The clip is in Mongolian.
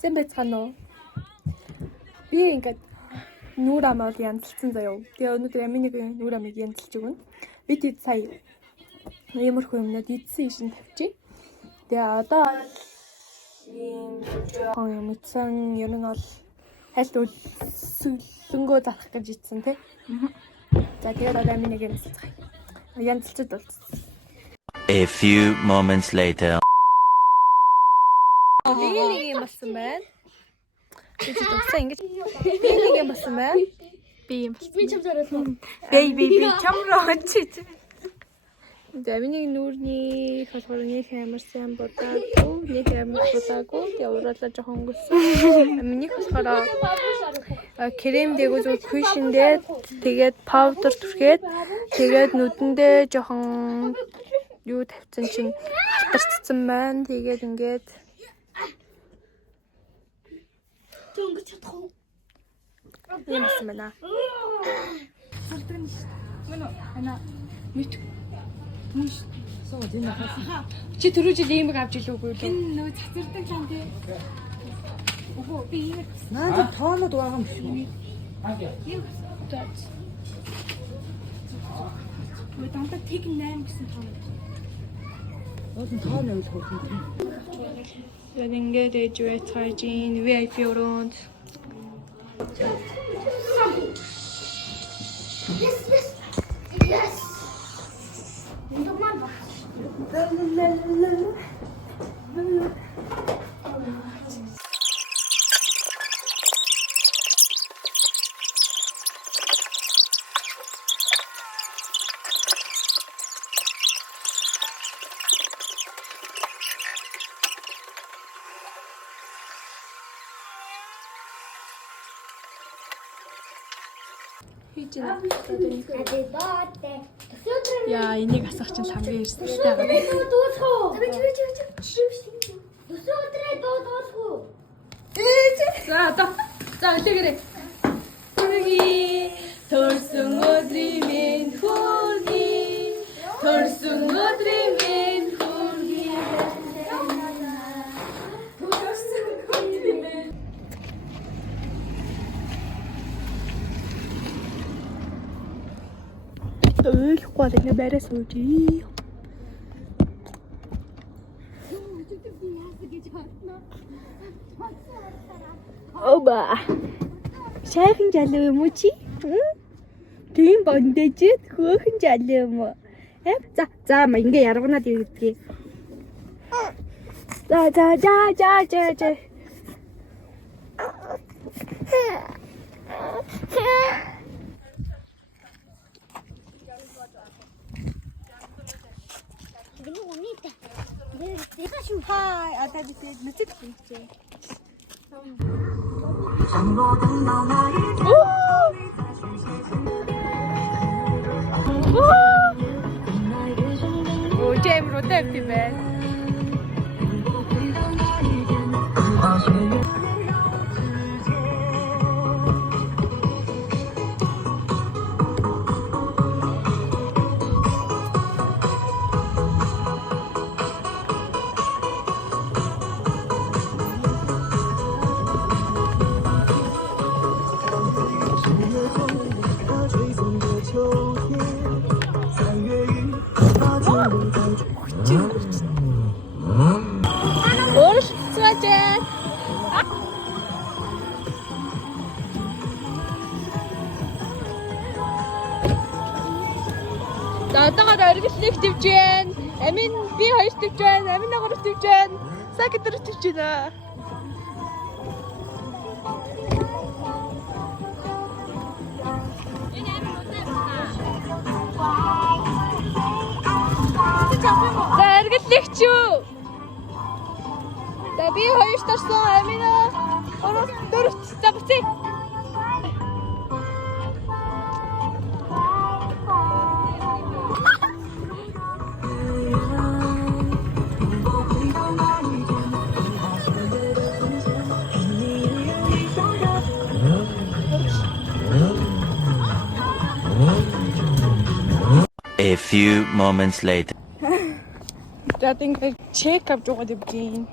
Сэн байцгаана уу? Би ингээд нүүр амаа янзлцсан заяа. Тэгээ өнөөдөр Аминыгийн нүүр амыг янзлж өгнө. Би тэд сая иймэрхүү юмнууд идсэн ишин тавьчих. Тэгээ одоо юм ицэн ер нь бол хальт өлсөнгөө зарах гэж ицсэн тий. За тэгээд одоо Аминыг янзлцах. Янзлчихэд болсон. A few moments later. Би нэг юм болсон байна. Би ч тусаа ингэж би нэг юм болсон байна. Би юм болсон. Би чамраа. Би чамраа очиж. Аминий нүүрний холбоор нэг амар сайн бодаагүй, нэг амар бодаагүй. Тэгээ ураалаа жоохон өнгөрсөн. Аминий болохоор крем дээгүүр кушиндээ тэгээд паудер түрхээд тэгээд нүдэндээ жоохон юу тавьсан чинь халтарцсан байна. Тэгээд ингээд өнгөж чадах уу? юм болсон байна. Чи түрүү жил иймэг авч илүүгүй юу? Энэ нөгөө цацардаг лан тий. Ого би ийм Наад тоонод байгаа юм шүү. юм таач. Ой дандаа тэг 8 гэсэн тоон. Уусан тоон авилгүй юм. Яг ингээд ээж байж VIP өрөөнд Yes. Эндогман ба. хийж байна. Яа, энийг асах чинь хамгийн эрсдэлтэй байгаа. За одоо үлээгээрэй. Төрсөн өдрийн минь хүргэе. Төрсөн өдрийн минь хүргэе. Ойлгохгүй л энэ байраа сууж ий. Оба. Сайхан залуу юм уу чи? Тийм бондэж хөөхөн залуу юм уу? За ингээ ярганаад иргэдгээ. За. Hi, одоо бид мэдээд байна. Оо, Джейм родэв тибэ. За одоогоор оргилныг төвж байна. Амин би хоёр төвж байна. Амин гурав төвж байна. Сакет дөрөв төвж байна. За оргилныг юу? За би хоёр тарсан. Амин гурав дөрөв. За буцъя. A few moments later. За ингээд чек авч угаад явж гин.